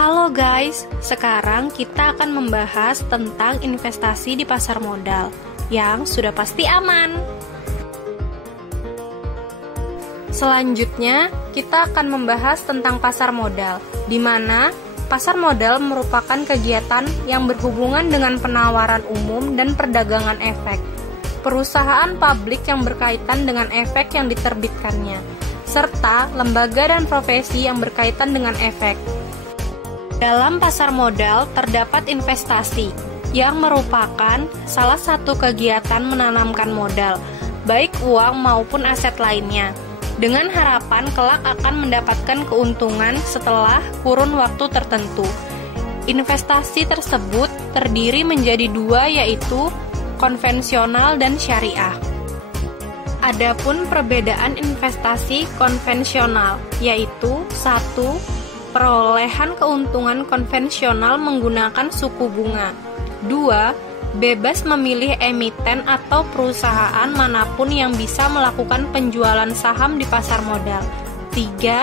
Halo guys, sekarang kita akan membahas tentang investasi di pasar modal yang sudah pasti aman. Selanjutnya, kita akan membahas tentang pasar modal, di mana pasar modal merupakan kegiatan yang berhubungan dengan penawaran umum dan perdagangan efek, perusahaan publik yang berkaitan dengan efek yang diterbitkannya, serta lembaga dan profesi yang berkaitan dengan efek. Dalam pasar modal terdapat investasi, yang merupakan salah satu kegiatan menanamkan modal, baik uang maupun aset lainnya, dengan harapan kelak akan mendapatkan keuntungan setelah kurun waktu tertentu. Investasi tersebut terdiri menjadi dua, yaitu konvensional dan syariah. Adapun perbedaan investasi konvensional, yaitu 1. Perolehan keuntungan konvensional menggunakan suku bunga. 2. Bebas memilih emiten atau perusahaan manapun yang bisa melakukan penjualan saham di pasar modal. 3.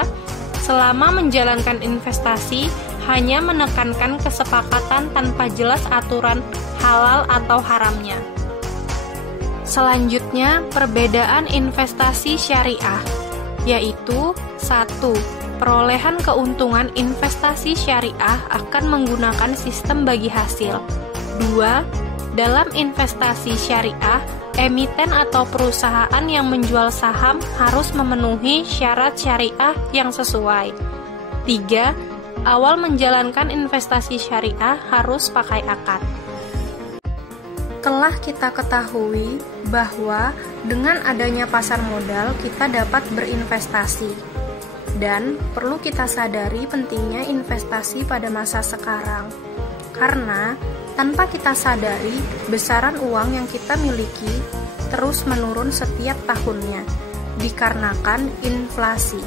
Selama menjalankan investasi, hanya menekankan kesepakatan tanpa jelas aturan halal atau haramnya. Selanjutnya, perbedaan investasi syariah, yaitu 1. Perolehan keuntungan investasi syariah akan menggunakan sistem bagi hasil. 2. Dalam investasi syariah, emiten atau perusahaan yang menjual saham harus memenuhi syarat syariah yang sesuai. 3. Awal menjalankan investasi syariah harus pakai akad. Telah kita ketahui bahwa dengan adanya pasar modal kita dapat berinvestasi. Dan perlu kita sadari pentingnya investasi pada masa sekarang, karena tanpa kita sadari besaran uang yang kita miliki terus menurun setiap tahunnya dikarenakan inflasi.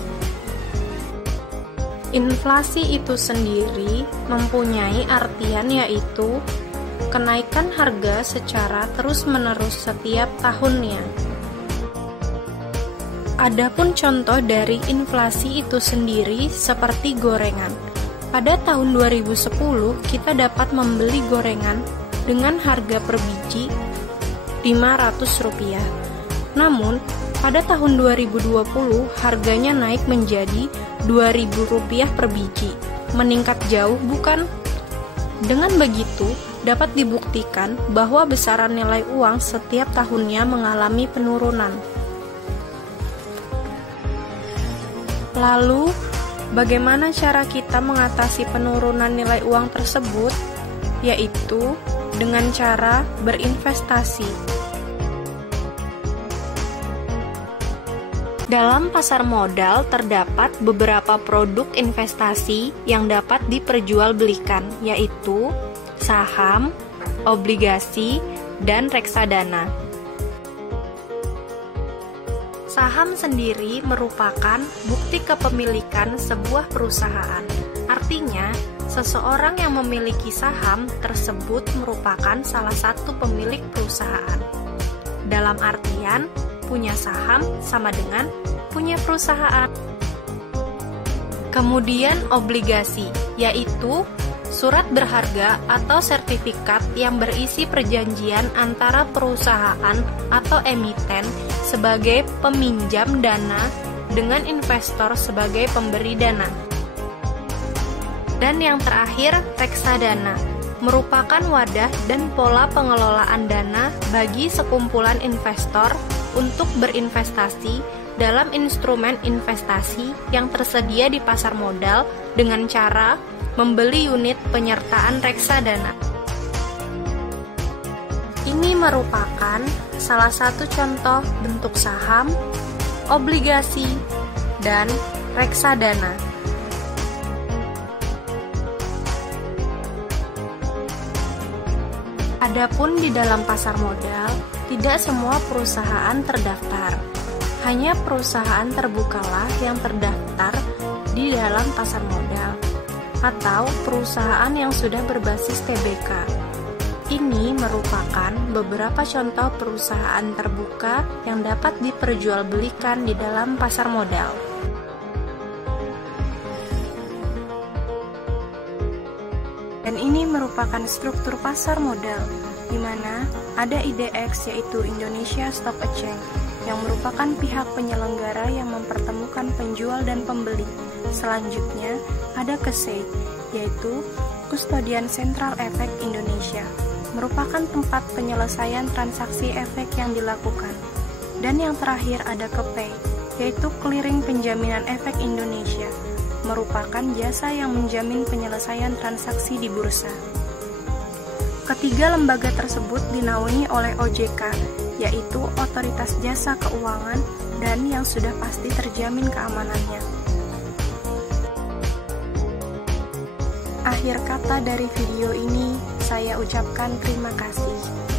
Inflasi itu sendiri mempunyai artian, yaitu kenaikan harga secara terus-menerus setiap tahunnya. Adapun contoh dari inflasi itu sendiri seperti gorengan. Pada tahun 2010 kita dapat membeli gorengan dengan harga per biji Rp500. Namun, pada tahun 2020 harganya naik menjadi Rp2.000 per biji. Meningkat jauh, bukan? Dengan begitu, dapat dibuktikan bahwa besaran nilai uang setiap tahunnya mengalami penurunan. Lalu, bagaimana cara kita mengatasi penurunan nilai uang tersebut? Yaitu dengan cara berinvestasi. Dalam pasar modal terdapat beberapa produk investasi yang dapat diperjualbelikan, yaitu saham, obligasi, dan reksadana. Saham sendiri merupakan bukti kepemilikan sebuah perusahaan. Artinya, seseorang yang memiliki saham tersebut merupakan salah satu pemilik perusahaan. Dalam artian, punya saham sama dengan punya perusahaan. Kemudian obligasi, yaitu surat berharga atau sertifikat yang berisi perjanjian antara perusahaan atau emiten sebagai peminjam dana dengan investor sebagai pemberi dana. Dan yang terakhir, reksadana merupakan wadah dan pola pengelolaan dana bagi sekumpulan investor untuk berinvestasi dalam instrumen investasi yang tersedia di pasar modal dengan cara membeli unit penyertaan reksadana. Ini merupakan salah satu contoh bentuk saham, obligasi, dan reksadana. Adapun di dalam pasar modal, tidak semua perusahaan terdaftar. Hanya perusahaan terbukalah yang terdaftar di dalam pasar modal, atau perusahaan yang sudah berbasis TBK. Ini merupakan beberapa contoh perusahaan terbuka yang dapat diperjualbelikan di dalam pasar modal. Dan ini merupakan struktur pasar modal, di mana ada IDX yaitu Indonesia Stock Exchange, yang merupakan pihak penyelenggara yang mempertemukan penjual dan pembeli. Selanjutnya ada KSEI, yaitu Kustodian Sentral Efek Indonesia, merupakan tempat penyelesaian transaksi efek yang dilakukan. Dan yang terakhir ada KPEI, yaitu Clearing Penjaminan Efek Indonesia, merupakan jasa yang menjamin penyelesaian transaksi di bursa. Ketiga lembaga tersebut dinaungi oleh OJK, yaitu Otoritas Jasa Keuangan, dan yang sudah pasti terjamin keamanannya. Akhir kata dari video ini, saya ucapkan terima kasih.